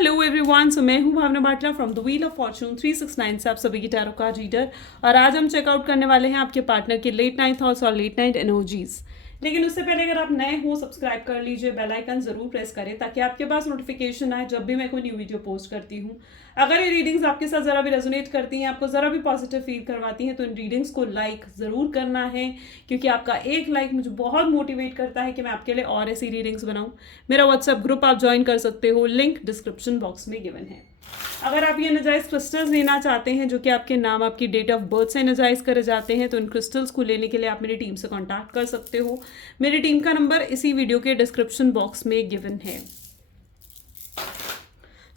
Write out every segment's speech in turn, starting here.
Hello everyone, so मैं हूं Bhavna Batla from the Wheel of Fortune 369 से आप सभी की टैरो कार्ड रीडर। और आज हम चेकआउट करने वाले हैं आपके पार्टनर के लेट नाइट थॉट्स और लेट नाइट एनर्जीज। लेकिन उससे पहले अगर आप नए हो, सब्सक्राइब कर लीजिए, बेल आइकन जरूर प्रेस करें ताकि आपके पास नोटिफिकेशन आए जब भी मैं कोई न्यू वीडियो पोस्ट करती हूँ। अगर ये रीडिंग्स आपके साथ ज़रा भी रेजोनेट करती हैं, आपको ज़रा भी पॉजिटिव फील करवाती हैं, तो इन रीडिंग्स को लाइक ज़रूर करना है, क्योंकि आपका एक लाइक मुझे बहुत मोटिवेट करता है कि मैं आपके लिए और ऐसी रीडिंग्स बनाऊँ। मेरा व्हाट्सएप ग्रुप आप ज्वाइन कर सकते हो, लिंक डिस्क्रिप्शन बॉक्स में गिवन है। अगर आप ये एनर्जाइज क्रिस्टल्स लेना चाहते हैं जो कि आपके नाम, आपकी डेट ऑफ बर्थ से एनर्जाइज करे जाते हैं, तो इन क्रिस्टल्स को लेने के लिए आप मेरी टीम से कांटेक्ट कर सकते हो। मेरी टीम का नंबर इसी वीडियो के डिस्क्रिप्शन बॉक्स में गिवन है।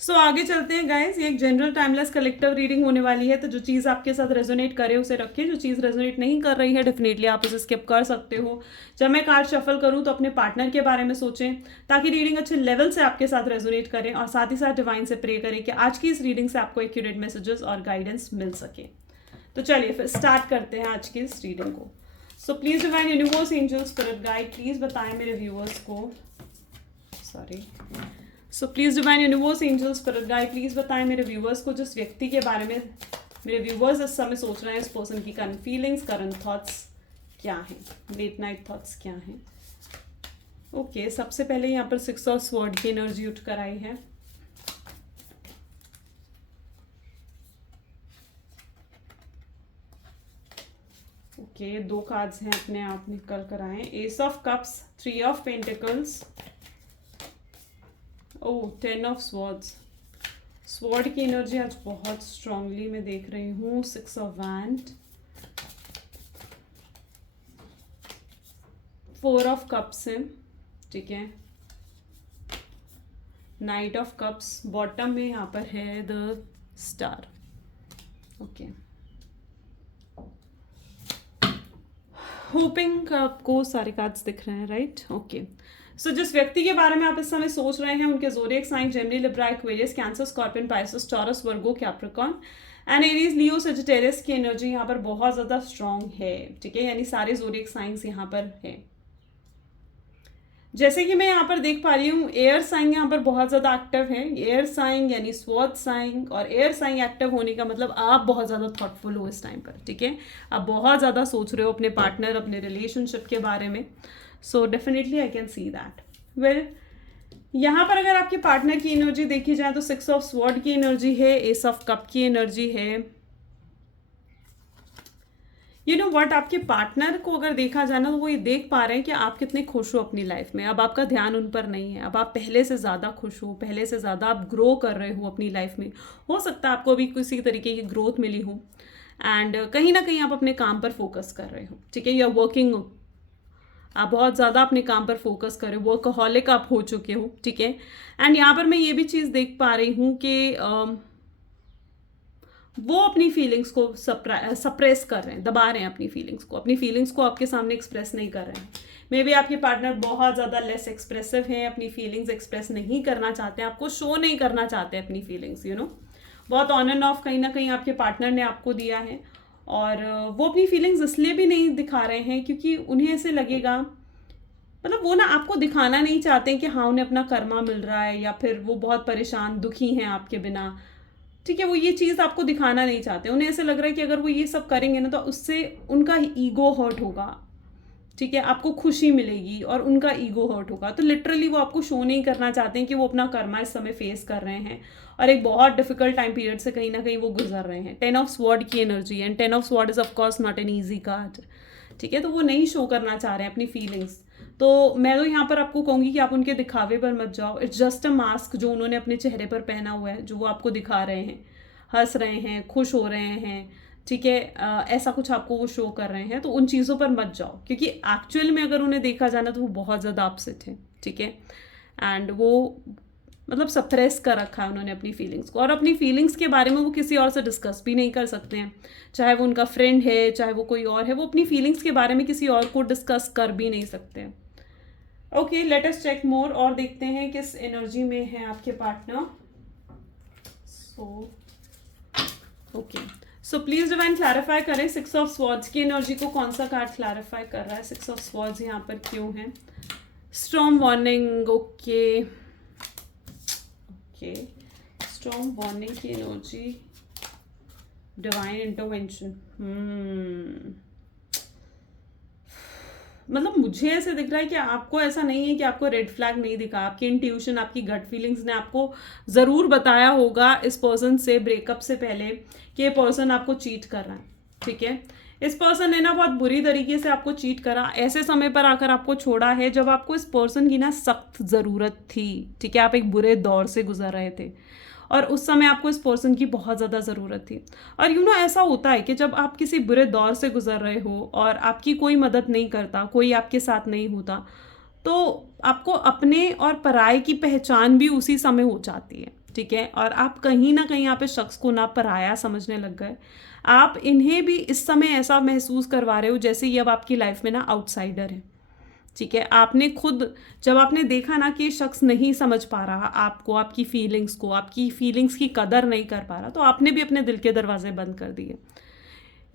सो आगे चलते हैं गाइस। ये एक जनरल टाइमलेस कलेक्टिव रीडिंग होने वाली है, तो जो चीज़ आपके साथ रेजोनेट करे उसे रखिए, जो चीज़ रेजोनेट नहीं कर रही है डेफिनेटली आप उसे स्किप कर सकते हो। जब मैं कार्ड शफल करूं तो अपने पार्टनर के बारे में सोचें ताकि रीडिंग अच्छे लेवल से आपके साथ रेजोनेट करें, और साथ ही साथ डिवाइन से प्रे करें कि आज की इस रीडिंग से आपको एक्यूरेट मैसेजेस और गाइडेंस मिल सके। तो चलिए फिर स्टार्ट करते हैं आज की इस रीडिंग को। So please divine universe, angels, spirit guide, please बताएं मेरे व्यूअर्स को, so please divine universe, angels, spirit guide, please बताएं मेरे व्यूअर्स को जिस व्यक्ति के बारे में मेरे व्यूअर्स इस समय सोच रहे हैं, इस पर्सन की करंट फीलिंग्स, करंट थॉट्स क्या हैं, लेट नाइट थॉट्स क्या हैं। ओके, सबसे पहले यहाँ पर 6 ऑफ स्वॉर्ड की एनर्जी उठ कर आई है। ओके, 2 कार्ड्स हैं अपने आप निकल कर आए, S of cups, 3 of pentacles, oh 10 of swords. Sword की एनर्जी आज बहुत स्ट्रांगली मैं देख रही हूँ। 6 ऑफ वैंड, 4 ऑफ कप्स है, ठीक है, नाइट ऑफ कप्स, बॉटम में यहाँ पर है द स्टार। ओके, होपिंग आपको सारे कार्ड्स दिख रहे हैं, राइट। ओके, सो जिस व्यक्ति के बारे में आप इस समय सोच रहे हैं उनके zodiac sign Gemini, Libra, Aquarius, Cancer, Scorpion, Pisces, Taurus, Virgo, Capricorn and Aries, Leo, Sagittarius की एनर्जी यहाँ पर बहुत ज़्यादा स्ट्रांग है, ठीक है, यानी सारे ज़ोडिएक साइंस यहाँ पर है। जैसे कि मैं यहाँ पर देख पा रही हूँ, एयर साइन यहाँ पर बहुत ज़्यादा एक्टिव है। एयर साइन यानी स्वॉर्ड साइन, और एयर साइन एक्टिव होने का मतलब आप बहुत ज़्यादा थॉटफुल हो इस टाइम पर, ठीक है, आप बहुत ज़्यादा सोच रहे हो अपने पार्टनर, अपने रिलेशनशिप के बारे में। So definitely I can see that. Well, यहाँ पर अगर आपके पार्टनर की एनर्जी देखी जाए तो 6 ऑफ स्वॉर्ड की एनर्जी है, एस ऑफ कप की एनर्जी है। यू नो व्हाट, आपके पार्टनर को अगर देखा जाए ना तो वो ये देख पा रहे हैं कि आप कितने खुश हो अपनी लाइफ में। अब आपका ध्यान उन पर नहीं है, अब आप पहले से ज़्यादा खुश हो, पहले से ज़्यादा आप ग्रो कर रहे हो अपनी लाइफ में। हो सकता है आपको अभी किसी तरीके की ग्रोथ मिली हो, एंड कहीं ना कहीं आप अपने काम पर फोकस कर रहे हो, ठीक है, यू आर वर्किंग, आप बहुत ज़्यादा अपने काम पर फोकस कर रहे हो, वर्कहॉलिक आप हो चुके हो, ठीक है। एंड यहाँ पर मैं ये भी चीज़ देख पा रही हूँ कि वो अपनी फीलिंग्स को सप्रेस कर रहे हैं, दबा रहे हैं अपनी फीलिंग्स को आपके सामने एक्सप्रेस नहीं कर रहे हैं। मे बी आपके पार्टनर बहुत ज़्यादा लेस एक्सप्रेसिव हैं, अपनी फीलिंग्स एक्सप्रेस नहीं करना चाहते हैं, आपको शो नहीं करना चाहते अपनी फीलिंग्स, यू नो, बहुत ऑन एंड ऑफ कहीं ना कहीं आपके पार्टनर ने आपको दिया है। और वो अपनी फीलिंग्स इसलिए भी नहीं दिखा रहे हैं क्योंकि उन्हें ऐसे लगेगा, मतलब वो ना आपको दिखाना नहीं चाहते हैं कि हाँ उन्हें अपना कर्मा मिल रहा है, या फिर वो बहुत परेशान दुखी हैं आपके बिना, ठीक है, वो ये चीज़ आपको दिखाना नहीं चाहते। उन्हें ऐसे लग रहा है कि अगर वो ये सब करेंगे ना तो उससे उनका ईगो हर्ट होगा, ठीक है, आपको खुशी मिलेगी और उनका ईगो हर्ट होगा। तो लिटरली वो आपको शो नहीं करना चाहते हैं कि वो अपना कर्मा इस समय फेस कर रहे हैं और एक बहुत डिफिकल्ट टाइम पीरियड से कहीं ना कहीं वो गुजर रहे हैं। 10 ऑफ स्वॉर्ड की energy, and 10 of sword is of course not an easy card, ठीक है, तो वो नहीं शो करना चाह रहे हैं अपनी फीलिंग्स। तो मैं तो यहाँ पर आपको कहूँगी कि आप उनके दिखावे पर मत जाओ। इट्स जस्ट अ मास्क जो उन्होंने अपने चेहरे पर पहना हुआ है, जो वो आपको दिखा रहे हैं, हंस रहे हैं, खुश हो रहे हैं, ठीक है, ऐसा कुछ आपको वो शो कर रहे हैं, तो उन चीज़ों पर मत जाओ, क्योंकि एक्चुअल में अगर उन्हें देखा जाना तो वो बहुत ज़्यादा अपसेट है, ठीक है, एंड वो मतलब सप्रेस कर रखा है उन्होंने अपनी फीलिंग्स को, और अपनी फीलिंग्स के बारे में वो किसी और से डिस्कस भी नहीं कर सकते हैं, चाहे वो उनका फ्रेंड है, चाहे वो कोई और है, वो अपनी फीलिंग्स के बारे में किसी और को डिस्कस कर भी नहीं सकते हैं। ओके, लेट अस चेक मोर, और देखते हैं किस एनर्जी में है आपके partner. Okay, so please divine clarify करें 6 ऑफ स्वॉर्ड्स की एनर्जी को, कौन सा कार्ड क्लैरिफाई कर रहा है, 6 ऑफ स्वॉर्ड्स यहाँ पर क्यों है। Storm warning, okay okay, storm warning की एनर्जी, डिवाइन इंटरवेंशन। मतलब मुझे ऐसे दिख रहा है कि आपको ऐसा नहीं है कि आपको रेड फ्लैग नहीं दिखा, आपकी इंट्यूशन, आपकी गट फीलिंग्स ने आपको ज़रूर बताया होगा इस पर्सन से ब्रेकअप से पहले कि ये पर्सन आपको चीट कर रहा है, ठीक है। इस पर्सन ने ना बहुत बुरी तरीके से आपको चीट करा, ऐसे समय पर आकर आपको छोड़ा है जब आपको इस पर्सन की ना सख्त ज़रूरत थी, ठीक है। आप एक बुरे दौर से गुजर रहे थे और उस समय आपको इस पर्सन की बहुत ज़्यादा ज़रूरत थी। और ऐसा होता है कि जब आप किसी बुरे दौर से गुजर रहे हो और आपकी कोई मदद नहीं करता, कोई आपके साथ नहीं होता, तो आपको अपने और पराये की पहचान भी उसी समय हो जाती है, ठीक है। और आप कहीं ना कहीं आप इस शख्स को ना पराया समझने लग गए, आप इन्हें भी इस समय ऐसा महसूस करवा रहे हो जैसे ये अब आपकी लाइफ में ना आउटसाइडर है, ठीक है। आपने खुद जब आपने देखा ना कि शख्स नहीं समझ पा रहा आपको, आपकी फीलिंग्स को, आपकी फीलिंग्स की कदर नहीं कर पा रहा, तो आपने भी अपने दिल के दरवाजे बंद कर दिए।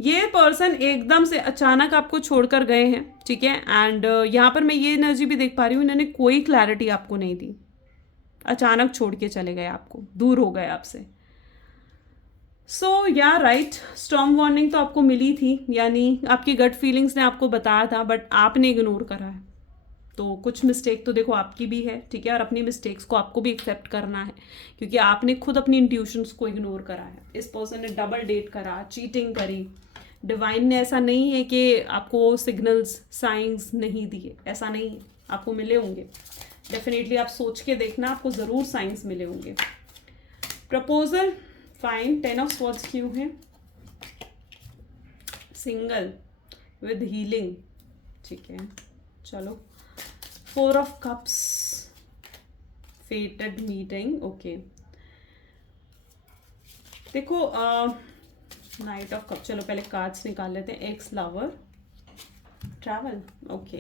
ये पर्सन एकदम से अचानक आपको छोड़कर गए हैं, ठीक है। एंड यहाँ पर मैं ये एनर्जी भी देख पा रही हूँ, इन्होंने कोई क्लैरिटी आपको नहीं दी, अचानक छोड़ के चले गए आपको, दूर हो गए आपसे। सो या राइट, स्टॉर्म वार्निंग तो आपको मिली थी, यानी आपकी गट फीलिंग्स ने आपको बताया था, बट आपने इग्नोर करा है। तो कुछ मिस्टेक तो देखो आपकी भी है, ठीक है। और अपनी मिस्टेक्स को आपको भी एक्सेप्ट करना है, क्योंकि आपने खुद अपनी इंट्यूशंस को इग्नोर करा है। इस पर्सन ने डबल डेट करा, चीटिंग करी। डिवाइन ने ऐसा नहीं है कि आपको सिग्नल्स, साइंस नहीं दिए, ऐसा नहीं है, आपको मिले होंगे डेफिनेटली। आप सोच के देखना, आपको ज़रूर साइंस मिले होंगे। Proposal, fine. 10 ऑफ स्वॉर्ड्स क्यों है? सिंगल विद हीलिंग, ठीक है, चलो। 4 ऑफ कप्स, फेटेड मीटिंग, ओके। देखो नाइट ऑफ कप, चलो पहले कार्ड्स निकाल लेते हैं। X lover, travel, okay.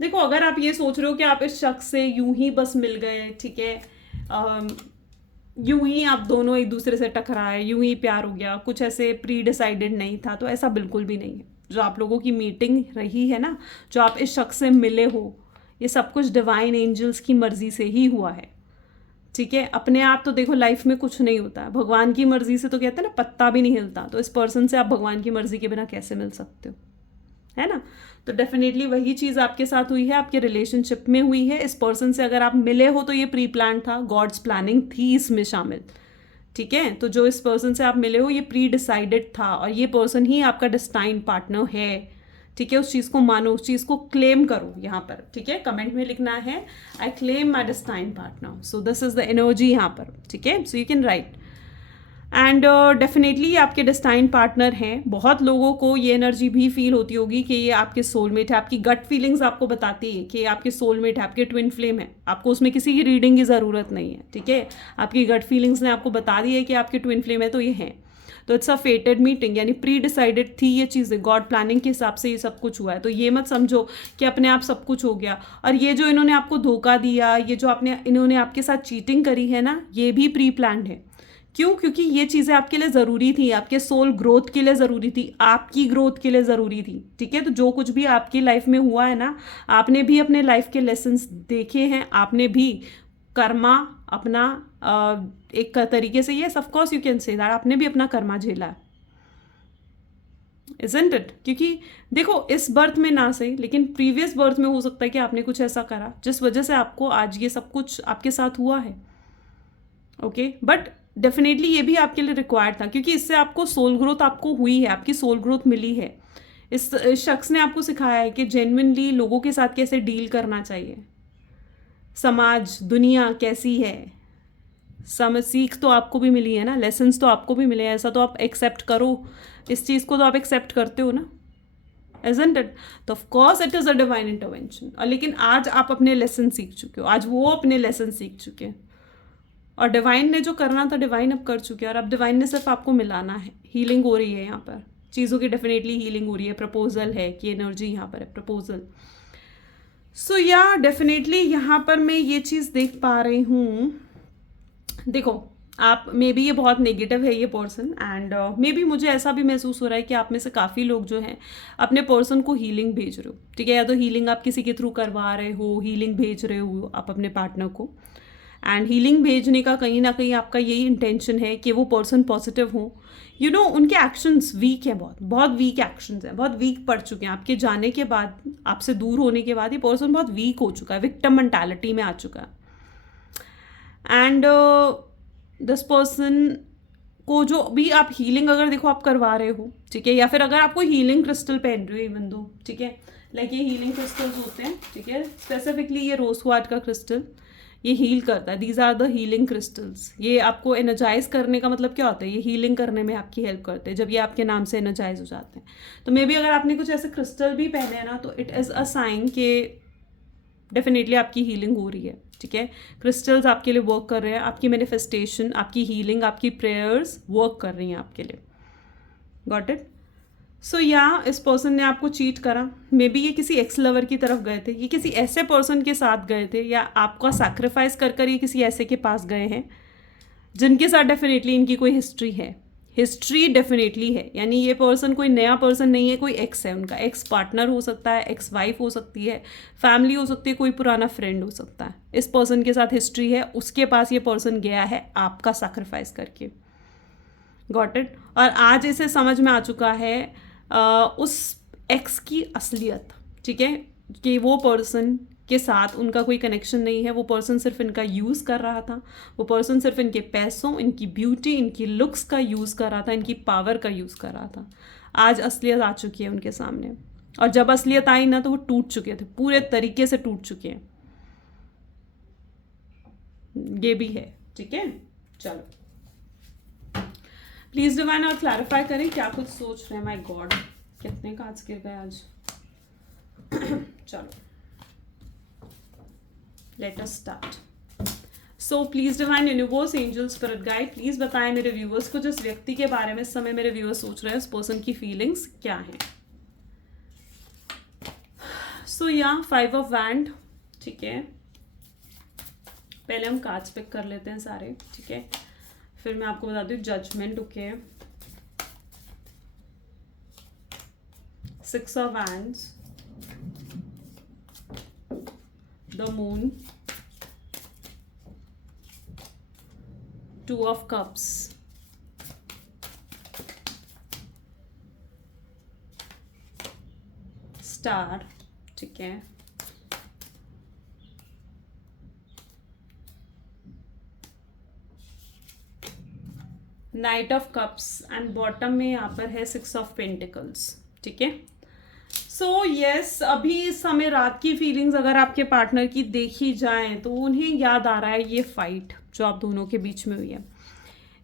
देखो अगर आप ये सोच रहे हो कि आप इस शख्स से यूं ही बस मिल गए, ठीक है, यूं ही आप दोनों एक दूसरे से टकराए, यूं ही प्यार हो गया, कुछ ऐसे प्री डिसाइडेड नहीं था, तो ऐसा बिल्कुल भी नहीं है। जो आप लोगों की मीटिंग रही है ना, जो आप इस शख्स से मिले हो, ये सब कुछ डिवाइन एंजल्स की मर्जी से ही हुआ है, ठीक है। अपने आप तो देखो लाइफ में कुछ नहीं होता है, भगवान की मर्जी से तो कहते हैं ना पत्ता भी नहीं हिलता, तो इस पर्सन से आप भगवान की मर्जी के बिना कैसे मिल सकते हो, है ना। तो डेफिनेटली वही चीज़ आपके साथ हुई है, आपके रिलेशनशिप में हुई है। इस पर्सन से अगर आप मिले हो तो ये प्री प्लान था, गॉड्स प्लानिंग थी इसमें शामिल, ठीक है। तो जो इस पर्सन से आप मिले हो ये प्री डिसाइडेड था, और ये पर्सन ही आपका डेस्टाइन पार्टनर है, ठीक है। उस चीज़ को मानो, उस चीज़ को क्लेम करो यहाँ पर, ठीक है। कमेंट में लिखना है I claim my destined partner, so this is the energy यहाँ पर, ठीक है। So you can write. And definitely आपके डेस्टाइन पार्टनर हैं। बहुत लोगों को ये एनर्जी भी फील होती होगी कि ये आपके सोलमेट है, आपकी गट फीलिंग्स आपको बताती है कि ये आपके सोलमेट है, आपके ट्विन फ्लेम है। आपको उसमें किसी की रीडिंग की ज़रूरत नहीं है, ठीक है। आपकी गट फीलिंग्स ने आपको बता दी है कि आपके ट्विन फ्लेम है, तो ये हैं। तो इट्स अ फेटेड मीटिंग, यानी प्री डिसाइडेड थी ये चीज़ें, गॉड प्लानिंग के हिसाब से ये सब कुछ हुआ है। तो ये मत समझो कि अपने आप सब कुछ हो गया। और ये जो इन्होंने आपको धोखा दिया, ये जो इन्होंने आपके साथ चीटिंग करी है ना, ये भी प्री प्लान्ड है। क्यों? क्योंकि ये चीज़ें आपके लिए ज़रूरी थी, आपके सोल ग्रोथ के लिए ज़रूरी थी, आपकी ग्रोथ के लिए ज़रूरी थी, ठीक है। तो जो कुछ भी आपकी लाइफ में हुआ है ना, आपने भी अपने लाइफ के लेसन्स देखे हैं, आपने भी कर्मा अपना एक तरीके से, ये of course you can say that, आपने भी अपना कर्मा झेला है, इजंट इट। क्योंकि देखो इस बर्थ में ना सही, लेकिन प्रीवियस बर्थ में हो सकता है कि आपने कुछ ऐसा करा जिस वजह से आपको आज ये सब कुछ आपके साथ हुआ है, ओके। बट डेफिनेटली ये भी आपके लिए रिक्वायर्ड था, क्योंकि इससे आपको सोल ग्रोथ आपको हुई है, आपकी सोल ग्रोथ मिली है। इस शख्स ने आपको सिखाया है कि जेन्युइनली लोगों के साथ कैसे डील करना चाहिए, समाज दुनिया कैसी है, समझ सीख तो आपको भी मिली है ना, लेसन्स तो आपको भी मिले हैं। ऐसा तो आप एक्सेप्ट करो, इस चीज़ को तो आप एक्सेप्ट करते हो ना, isn't it? तो of course it is a divine intervention. और लेकिन आज आप अपने लेसन सीख चुके हो, आज वो अपने लेसन सीख चुके हैं, और डिवाइन ने जो करना था डिवाइन अब कर चुके हैं, और अब डिवाइन ने सिर्फ आपको मिलाना है। हीलिंग हो रही है यहाँ पर, चीज़ों की डेफिनेटली हीलिंग हो रही है। प्रपोजल है कि एनर्जी यहाँ पर है, प्रपोजल। सो या डेफिनेटली यहाँ पर मैं ये चीज़ देख पा रही हूँ। देखो आप मे बी ये बहुत नेगेटिव है ये पर्सन, एंड मे बी मुझे ऐसा भी महसूस हो रहा है कि आप में से काफ़ी लोग जो हैं अपने पर्सन को हीलिंग भेज रहे हो, ठीक है। या तो हीलिंग आप किसी के थ्रू करवा रहे हो, हीलिंग भेज रहे हो आप अपने पार्टनर को। एंड हीलिंग भेजने का कहीं ना कहीं आपका यही इंटेंशन है कि वो पर्सन पॉजिटिव हो। यू नो उनके एक्शंस वीक हैं, बहुत बहुत वीक एक्शंस हैं, बहुत वीक पड़ चुके हैं आपके जाने के बाद, आपसे दूर होने के बाद ये पर्सन बहुत वीक हो चुका है, विक्टिम मेंटालिटी में आ चुका है। एंड दिस पर्सन को जो भी आप हीलिंग अगर देखो आप करवा रहे हो, ठीक है, या फिर अगर आपको हीलिंग क्रिस्टल पहन रहे हो इवन दो, ठीक है, लाइक ये हीलिंग क्रिस्टल्स होते हैं, ठीक है, स्पेसिफिकली ये रोज क्वार्ट्ज का क्रिस्टल ये हील करता है। These are the healing crystals. ये आपको एनर्जाइज करने का मतलब क्या होता है, ये हीलिंग करने में आपकी हेल्प करते हैं जब ये आपके नाम से एनर्जाइज हो जाते हैं। तो मे बी अगर आपने कुछ ऐसे क्रिस्टल भी पहने हैं ना, तो इट इज़ अ साइन कि डेफिनेटली आपकी हीलिंग हो रही है, ठीक है। क्रिस्टल्स आपके लिए वर्क कर रहे हैं, आपकी मैनिफेस्टेशन, आपकी हीलिंग, आपकी प्रेयर्स वर्क कर रही हैं आपके लिए। Got it? सो या इस पर्सन ने आपको चीट करा, मे बी ये किसी एक्स लवर की तरफ गए थे, ये किसी ऐसे पर्सन के साथ गए थे, या आपका सैक्रिफाइस कर कर ये किसी ऐसे के पास गए हैं जिनके साथ डेफिनेटली इनकी कोई हिस्ट्री है। हिस्ट्री डेफिनेटली है, यानी ये पर्सन कोई नया पर्सन नहीं है, कोई एक्स है उनका, एक्स पार्टनर हो सकता है, एक्स वाइफ हो सकती है, फैमिली हो सकती है, कोई पुराना फ्रेंड हो सकता है। इस पर्सन के साथ हिस्ट्री है, उसके पास ये पर्सन गया है आपका सैक्रिफाइस करके। Got it? और आज इसे समझ में आ चुका है उस एक्स की असलियत, ठीक है, कि वो पर्सन के साथ उनका कोई कनेक्शन नहीं है, वो पर्सन सिर्फ इनका यूज़ कर रहा था, वो पर्सन सिर्फ इनके पैसों, इनकी ब्यूटी, इनकी लुक्स का यूज़ कर रहा था, इनकी पावर का यूज़ कर रहा था। आज असलियत आ चुकी है उनके सामने, और जब असलियत आई ना तो वो टूट चुके थे, पूरे तरीके से टूट चुके हैं। ये भी है, ठीक है। चलो प्लीज डिवाइन और क्लैरिफाई करें क्या कुछ सोच रहे हैं। माय गॉड, कितने कार्ड्स गिर गए आज। चलो let us start. So please divine universe angel spirit guide please बताएं मेरे व्यूअर्स को, जिस व्यक्ति के बारे में इस समय मेरे व्यूअर्स सोच रहे हैं, उस पर्सन की फीलिंग्स क्या हैं। सो या 5 ऑफ वैंड, ठीक है, पहले हम कार्ड्स पिक कर लेते हैं सारे, ठीक है, फिर मैं आपको बताती हूँ judgement. Okay, 6 of wands, the moon, 2 of cups, star, ठीक है, knight of cups, and bottom में यहाँ पर है 6 ऑफ पेंटिकल्स, ठीक है। सो यस, अभी इस समय रात की फीलिंग्स अगर आपके पार्टनर की देखी जाए तो उन्हें याद आ रहा है ये फाइट जो आप दोनों के बीच में हुई है।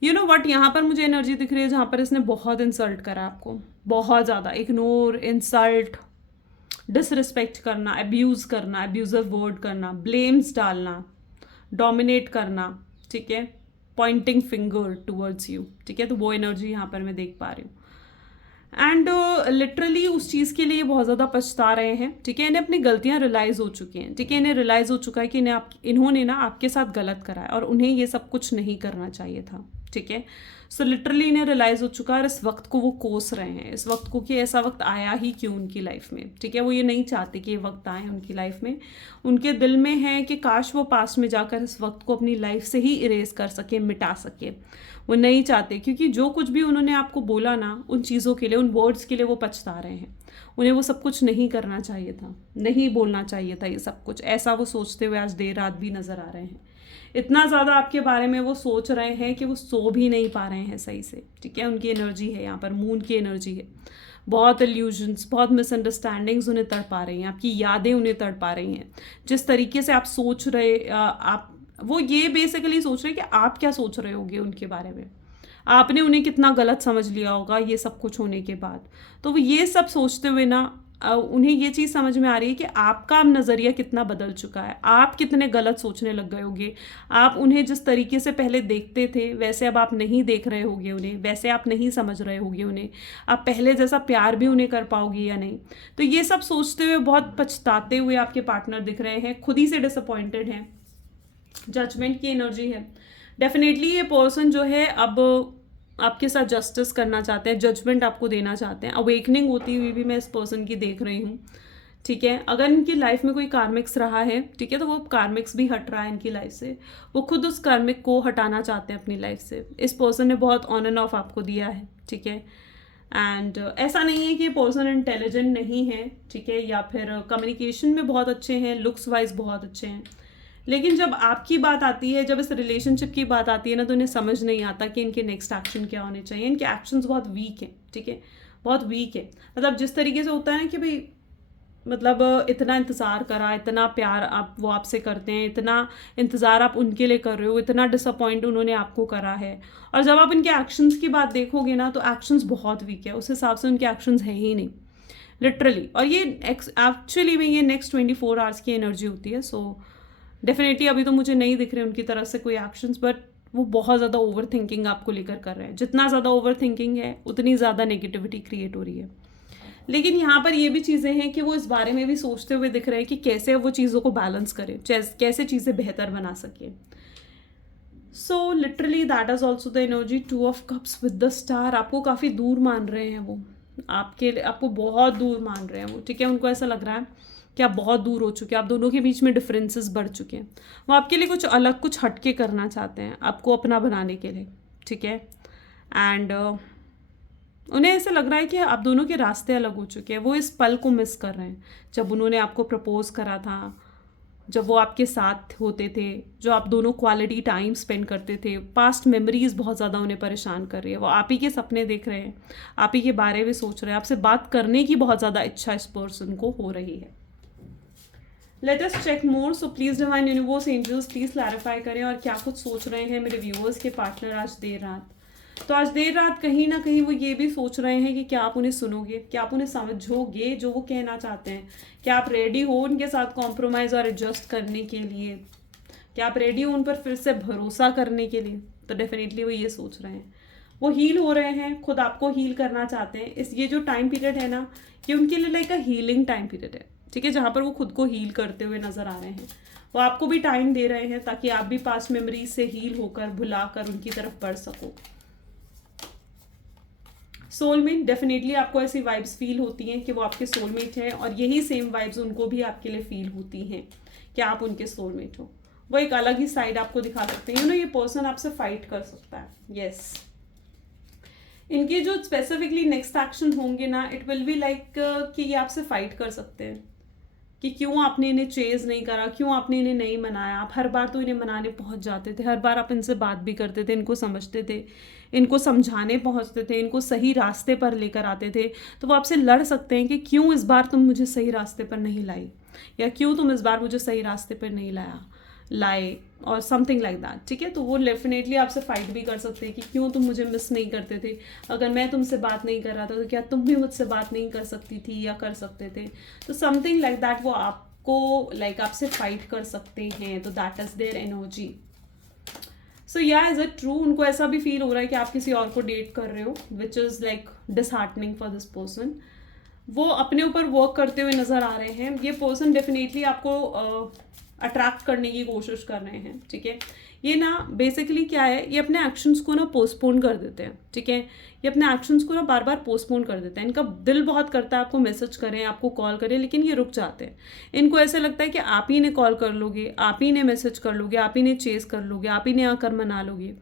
यू नो वट, यहाँ पर मुझे एनर्जी दिख रही है जहाँ पर इसने बहुत इंसल्ट करा आपको, बहुत ज़्यादा इग्नोर, इंसल्ट, डिसरिस्पेक्ट करना, अब्यूज़ करना, अब्यूजिव वर्ड करना, ब्लेम्स डालना, डोमिनेट करना, ठीक है, पॉइंटिंग फिंगर टूवर्ड्स यू, ठीक है। तो वो एनर्जी यहाँ पर मैं देख पा रही हूँ। एंड लिटरली उस चीज़ के लिए बहुत ज़्यादा पछता रहे हैं, ठीक है, इन्हें अपनी गलतियाँ रियलाइज़ हो चुकी हैं, ठीक है, इन्हें रियलाइज़ हो चुका है कि इन्होंने ना आपके साथ गलत करा है और उन्हें ये सब कुछ नहीं करना चाहिए था, ठीक है। सो लिटरली इन्हें रियलाइज़ हो चुका है और इस वक्त को वो कोस रहे हैं, इस वक्त को कि ऐसा वक्त आया ही क्यों उनकी लाइफ में, ठीक है। वो ये नहीं चाहते कि ये वक्त आए उनकी लाइफ में, उनके दिल में है कि काश वो पास्ट में जाकर इस वक्त को अपनी लाइफ से ही इरेज कर सके, मिटा सके। वो नहीं चाहते, क्योंकि जो कुछ भी उन्होंने आपको बोला ना, उन चीज़ों के लिए, उन वर्ड्स के लिए वो पछता रहे हैं। उन्हें वो सब कुछ नहीं करना चाहिए था, नहीं बोलना चाहिए था ये सब कुछ, ऐसा वो सोचते हुए आज देर रात भी नज़र आ रहे हैं। इतना ज़्यादा आपके बारे में वो सोच रहे हैं कि वो सो भी नहीं पा रहे हैं सही से, ठीक है। उनकी एनर्जी है यहाँ पर, मून की एनर्जी है, बहुत इल्यूजन्स, बहुत मिसअंडरस्टैंडिंग्स उन्हें तड़पा रही हैं, आपकी यादें उन्हें तड़पा रही हैं। जिस तरीके से आप सोच रहे, आप वो ये बेसिकली सोच रहे हैं कि आप क्या सोच रहे होगे उनके बारे में, आपने उन्हें कितना गलत समझ लिया होगा ये सब कुछ होने के बाद। तो वो ये सब सोचते हुए ना उन्हें ये चीज़ समझ में आ रही है कि आपका अब नज़रिया कितना बदल चुका है, आप कितने गलत सोचने लग गए होगे। आप उन्हें जिस तरीके से पहले देखते थे वैसे अब आप नहीं देख रहे होगे उन्हें, वैसे आप नहीं समझ रहे होगे उन्हें, आप पहले जैसा प्यार भी उन्हें कर पाओगे या नहीं। तो ये सब सोचते हुए बहुत पछताते हुए आपके पार्टनर दिख रहे हैं, खुद ही से डिसअपॉइंटेड हैं। जजमेंट की एनर्जी है, डेफिनेटली ये पर्सन जो है अब आपके साथ जस्टिस करना चाहते हैं, जजमेंट आपको देना चाहते हैं। अवेकनिंग होती हुई भी मैं इस पर्सन की देख रही हूँ, ठीक है। अगर इनकी लाइफ में कोई कार्मिक्स रहा है, ठीक है, तो वो कार्मिक्स भी हट रहा है इनकी लाइफ से, वो खुद उस कार्मिक को हटाना चाहते हैं अपनी लाइफ से। इस पर्सन ने बहुत ऑन एंड ऑफ आपको दिया है, ठीक है। एंड ऐसा नहीं है कि ये पर्सन इंटेलिजेंट नहीं है, ठीक है, या फिर कम्युनिकेशन में बहुत अच्छे हैं, लुक्स वाइज बहुत अच्छे हैं, लेकिन जब आपकी बात आती है, जब इस रिलेशनशिप की बात आती है ना, तो इन्हें समझ नहीं आता कि इनके नेक्स्ट एक्शन क्या होने चाहिए। इनके एक्शंस बहुत वीक हैं, ठीक है, बहुत वीक है। मतलब जिस तरीके से होता है ना कि भाई, मतलब इतना इंतज़ार करा, इतना प्यार आप वो आपसे करते हैं, इतना इंतज़ार आप उनके लिए कर रहे हो, इतना डिसअपॉइंट उन्होंने आपको करा है, और जब आप इनके एक्शंस की बात देखोगे ना, तो एक्शंस बहुत वीक है, उस हिसाब से उनके एक्शंस है ही नहीं, लिटरली। और ये एक्चुअली में ये नेक्स्ट 24 आवर्स की एनर्जी होती है। सो डेफिनेटली अभी तो मुझे नहीं दिख रहे उनकी तरफ से कोई एक्शंस, बट वो बहुत ज़्यादा ओवर थिंकिंग आपको लेकर कर रहे हैं। जितना ज़्यादा ओवर थिंकिंग है, उतनी ज़्यादा नेगेटिविटी क्रिएट हो रही है। लेकिन यहाँ पर ये भी चीज़ें हैं कि वो इस बारे में भी सोचते हुए दिख रहे हैं कि कैसे वो चीज़ों को बैलेंस करें, कैसे चीज़ें बेहतर बना सके। So literally that is also the energy 2 of cups with the star. आपको काफ़ी दूर मान रहे हैं वो, आपको बहुत दूर मान रहे हैं वो, ठीक है। उनको ऐसा लग रहा है कि आप बहुत दूर हो चुके हैं, आप दोनों के बीच में डिफरेंसेस बढ़ चुके हैं। वो आपके लिए कुछ अलग, कुछ हटके करना चाहते हैं, आपको अपना बनाने के लिए, ठीक है। एंड उन्हें ऐसा लग रहा है कि आप दोनों के रास्ते अलग हो चुके हैं। वो इस पल को मिस कर रहे हैं जब उन्होंने आपको प्रपोज करा था, जब वो आपके साथ होते थे, जो आप दोनों क्वालिटी टाइम स्पेंड करते थे। पास्ट मेमोरीज बहुत ज़्यादा उन्हें परेशान कर रही है। वो आप ही के सपने देख रहे हैं, आप ही के बारे में सोच रहे हैं, आपसे बात करने की बहुत ज़्यादा इच्छा इस पर्सन को हो रही है। Let us check more. So please divine universe angels please clarify करें और क्या कुछ सोच रहे हैं मेरे व्यूअर्स के पार्टनर आज देर रात। तो आज देर रात कहीं ना कहीं वो ये भी सोच रहे हैं कि क्या आप उन्हें सुनोगे, क्या आप उन्हें समझोगे जो वो कहना चाहते हैं, क्या आप रेडी हो उनके साथ कॉम्प्रोमाइज़ और एडजस्ट करने के लिए, क्या आप रेडी हो उन पर फिर से भरोसा करने के लिए। तो डेफिनेटली वो ये सोच रहे हैं, वो हील हो रहे हैं, खुद आपको हील करना चाहते हैं। ये जो टाइम पीरियड है ना, ये उनके लिए like a healing time period है, ठीक है, जहाँ पर वो खुद को हील करते हुए नजर आ रहे हैं। वो आपको भी टाइम दे रहे हैं ताकि आप भी पास्ट मेमोरीज से हील होकर, भुलाकर उनकी तरफ बढ़ सको। सोलमेट, डेफिनेटली आपको ऐसी वाइब्स फील होती हैं कि वो आपके सोलमेट हैं, और यही सेम वाइब्स उनको भी आपके लिए फील होती हैं कि आप उनके सोलमेट हो। वो एक अलग ही साइड आपको दिखा सकते हैं। ये पर्सन आपसे फाइट कर सकता है, यस। इनके जो स्पेसिफिकली नेक्स्ट एक्शन होंगे ना, इट विल बी लाइक कि ये आपसे फाइट कर सकते हैं कि क्यों आपने इन्हें चेज नहीं करा, क्यों आपने इन्हें नहीं मनाया। आप हर बार तो इन्हें मनाने पहुंच जाते थे, हर बार आप इनसे बात भी करते थे, इनको समझते थे, इनको समझाने पहुंचते थे, इनको सही रास्ते पर लेकर आते थे। तो वो आपसे लड़ सकते हैं कि क्यों इस बार तुम मुझे सही रास्ते पर नहीं लाई, या क्यों तुम इस बार मुझे सही रास्ते पर नहीं लाए, और समथिंग लाइक दैट, ठीक है। तो वो डेफिनेटली आपसे फाइट भी कर सकते हैं कि क्यों तुम मुझे मिस नहीं करते थे, अगर मैं तुमसे बात नहीं कर रहा था तो क्या तुम भी मुझसे बात नहीं कर सकती थी या कर सकते थे। तो समथिंग लाइक दैट वो आपको आपसे फाइट कर सकते हैं। तो दैट इज देयर एनर्जी। सो या इज इट ट्रू, उनको ऐसा भी फील हो रहा है कि आप किसी और को डेट कर रहे हो, which is like disheartening for this person. वो अपने ऊपर वर्क करते हुए नजर आ रहे हैं। ये पर्सन डेफिनेटली आपको अट्रैक्ट करने की कोशिश कर रहे हैं, ठीक है। ये ना बेसिकली क्या है, ये अपने एक्शंस को ना पोस्टपोन कर देते हैं, ठीक है। ये अपने एक्शंस को ना बार बार पोस्टपोन कर देते हैं। इनका दिल बहुत करता है आपको मैसेज करें, आपको कॉल करें, लेकिन ये रुक जाते हैं। इनको ऐसा लगता है कि आप ही इन्हें कॉल कर लोगे, आप ही इन्हें मैसेज कर लोगे, आप ही इन्हें चेस कर लोगे, आप ही इन्हें आकर मना लोगे।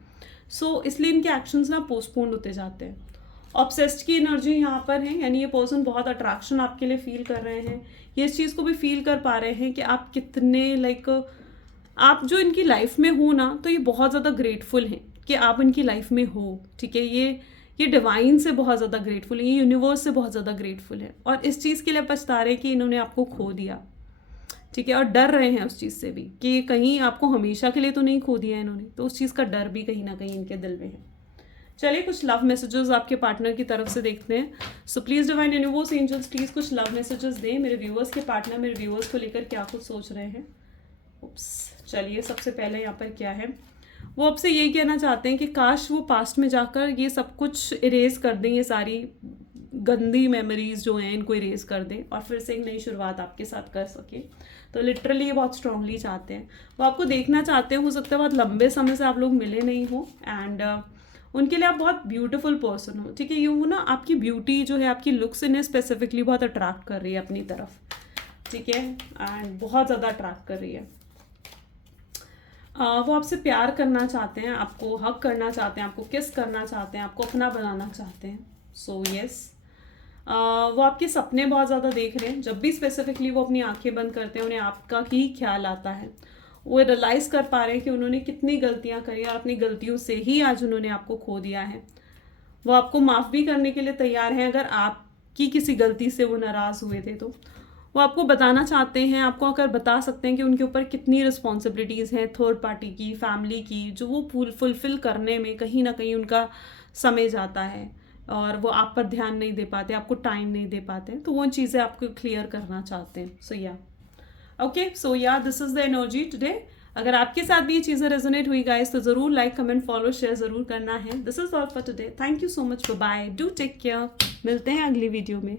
सो इसलिए इनके एक्शंस ना पोस्टपोन होते जाते हैं। ऑब्सेस्ड की एनर्जी यहाँ पर है, यानी ये पर्सन बहुत अट्रैक्शन आपके लिए फील कर रहे हैं। ये इस चीज़ को भी फील कर पा रहे हैं कि आप कितने आप जो इनकी लाइफ में हो ना, तो ये बहुत ज़्यादा ग्रेटफुल हैं कि आप इनकी लाइफ में हो, ठीक है। ये डिवाइन से बहुत ज़्यादा ग्रेटफुल है, ये यूनिवर्स से बहुत ज़्यादा ग्रेटफुल है, और इस चीज़ के लिए पछता रहे हैं कि इन्होंने आपको खो दिया, ठीक है। और डर रहे हैं उस चीज़ से भी कि कहीं आपको हमेशा के लिए तो नहीं खो दिया इन्होंने। तो उस चीज़ का डर भी कहीं ना कहीं इनके दिल में है। चलिए कुछ लव मैसेजेस आपके पार्टनर की तरफ से देखते हैं। So please divine universe angels please कुछ लव मैसेजेस दें मेरे व्यूअर्स के पार्टनर, मेरे व्यूअर्स को लेकर क्या कुछ सोच रहे हैं। चलिए सबसे पहले यहाँ पर क्या है, वो आपसे ये कहना चाहते हैं कि काश वो पास्ट में जाकर ये सब कुछ इरेज कर दें, ये सारी गंदी मेमोरीज जो हैं इनको इरेज कर दें, और फिर से एक नई शुरुआत आपके साथ कर सके। तो लिटरली ये बहुत स्ट्रांगली चाहते हैं, वो आपको देखना चाहते हैं। हो सकता है बहुत लंबे समय से आप लोग मिले नहीं हो, एंड उनके लिए आप बहुत ब्यूटीफुल पर्सन हो, ठीक है। ये वो ना आपकी ब्यूटी जो है, आपकी लुक्स इन्हें स्पेसिफिकली बहुत अट्रैक्ट कर रही है अपनी तरफ। ठीक है, एंड बहुत ज़्यादा अट्रैक्ट कर रही है। वो आपसे प्यार करना चाहते हैं, आपको हग करना चाहते हैं, आपको किस करना चाहते हैं, आपको अपना बनाना चाहते हैं। सो यस, वो आपके सपने बहुत ज़्यादा देख रहे हैं। जब भी स्पेसिफिकली वो अपनी आंखें बंद करते हैं उन्हें आपका ही ख्याल आता है। वो रियलाइज़ कर पा रहे हैं कि उन्होंने कितनी गलतियां करी और अपनी गलतियों से ही आज उन्होंने आपको खो दिया है। वो आपको माफ़ भी करने के लिए तैयार हैं अगर आपकी किसी गलती से वो नाराज़ हुए थे तो। वो आपको बताना चाहते हैं, आपको अगर बता सकते हैं कि उनके ऊपर कितनी रिस्पॉन्सिबिलिटीज़ हैं थर्ड पार्टी की, फैमिली की, जो वो फुलफ़िल करने में कहीं ना कहीं उनका समय जाता है और वो आप पर ध्यान नहीं दे पाते, आपको टाइम नहीं दे पाते, तो वो चीज़ें आपको क्लियर करना चाहते हैं। सो या ओके, सो या this is the energy today. अगर आपके साथ भी ये चीज़ें रेजोनेट हुई गाइस तो ज़रूर लाइक, कमेंट, फॉलो, शेयर ज़रूर करना है। This is all for today. Thank you so much, bye, do take care. मिलते हैं अगली वीडियो में।